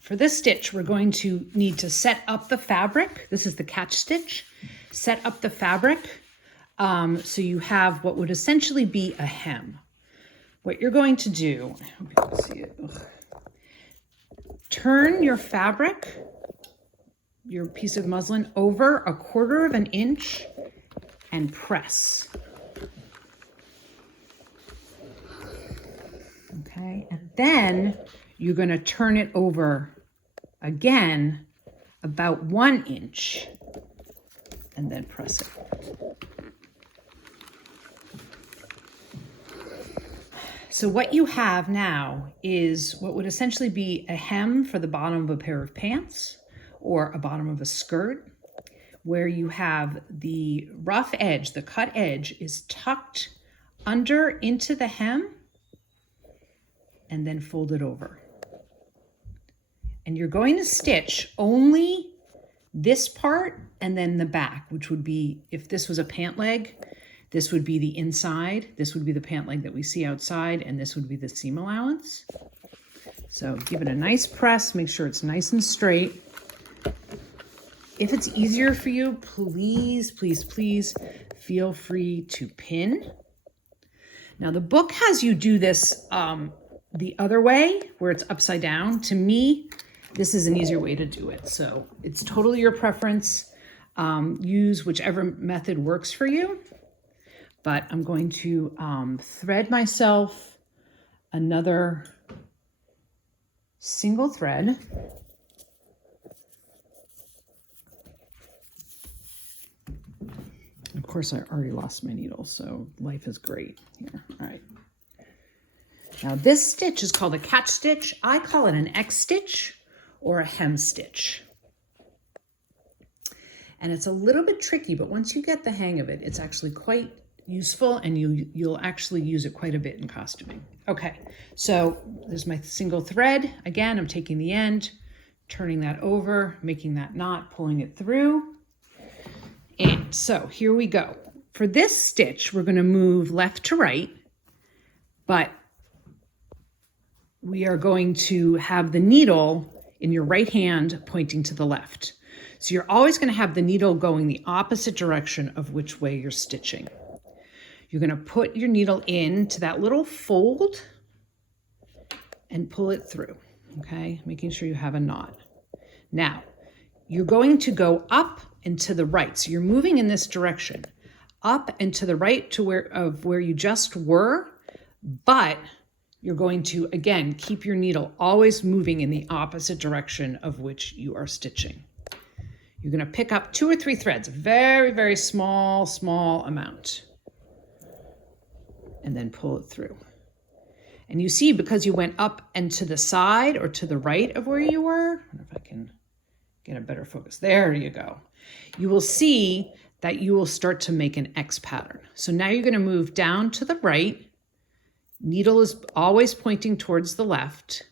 For this stitch, we're going to need to set up the fabric. This is the catch stitch. Set up the fabric so you have what would essentially be a hem. What you're going to do, I hope you can see it. Ugh. Turn your fabric, your piece of muslin, over 1/4 inch and press. Okay, and then you're going to turn it over again about 1 inch and then press it. So what you have now is what would essentially be a hem for the bottom of a pair of pants or a bottom of a skirt, where you have the rough edge, the cut edge is tucked under into the hem and then folded over. And you're going to stitch only this part and then the back, which would be, if this was a pant leg, this would be the inside, this would be the pant leg that we see outside, and this would be the seam allowance. So give it a nice press, make sure it's nice and straight. If it's easier for you, please, please, please feel free to pin. Now the book has you do this the other way, where it's upside down. To me, this is an easier way to do it. So it's totally your preference. Use whichever method works for you. But I'm going to thread myself another single thread. Of course, I already lost my needle, so life is great here. All right. Now this stitch is called a catch stitch. I call it an X stitch or a hem stitch. And it's a little bit tricky, but once you get the hang of it, it's actually quite useful, and you'll actually use it quite a bit in costuming. Okay, so there's my single thread. Again, I'm taking the end, turning that over, making that knot, pulling it through. And so here we go. For this stitch, we're going to move left to right, but we are going to have the needle in your right hand pointing to the left. So you're always going to have the needle going the opposite direction of which way you're stitching. You're going to put your needle into that little fold and pull it through, okay? Making sure you have a knot. Now, you're going to go up and to the right. So you're moving in this direction, up and to the right to where you just were, but you're going to, again, keep your needle always moving in the opposite direction of which you are stitching. You're going to pick up 2 or 3 threads, a very, very small amount, and then pull it through. And you see, because you went up and to the side or to the right of where you were, I wonder if I can get a better focus. There you go. You will see that you will start to make an X pattern. So now you're going to move down to the right. Needle is always pointing towards the left.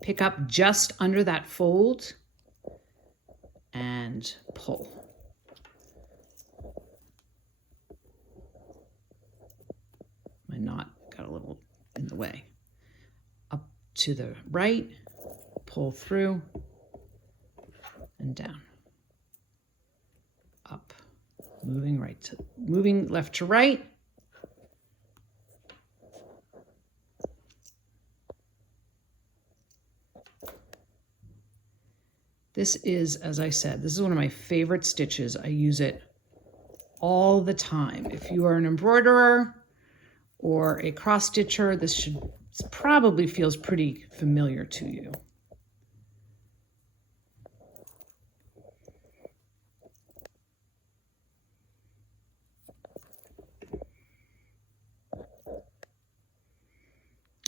Pick up just under that fold and pull. My knot got a little in the way. Up to the right, pull through, and down. Up, moving left to right. This is, as I said, this is one of my favorite stitches. I use it all the time. If you are an embroiderer or a cross stitcher, this probably feels pretty familiar to you.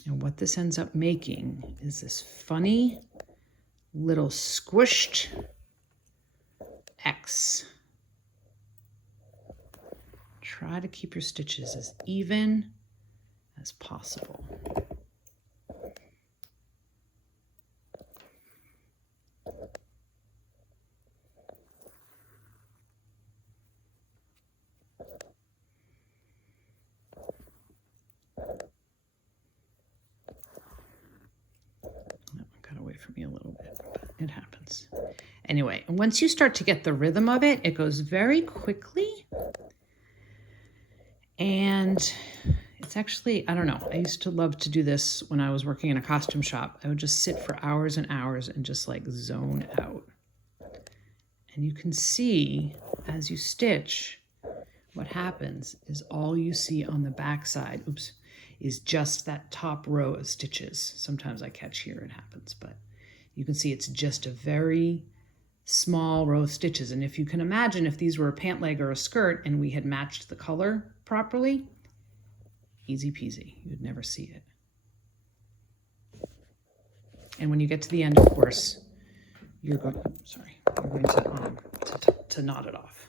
And what this ends up making is this funny little squished X. Try to keep your stitches as even as possible. from me a little bit. It happens. Anyway, and once you start to get the rhythm of it, it goes very quickly. And it's actually, I don't know, I used to love to do this when I was working in a costume shop. I would just sit for hours and hours and just like zone out. And you can see as you stitch, what happens is all you see on the back side, oops, is just that top row of stitches. Sometimes I catch here it happens, but you can see it's just a very small row of stitches. And if you can imagine, if these were a pant leg or a skirt and we had matched the color properly, easy peasy, you'd never see it. And when you get to the end, of course, you're going to knot it off.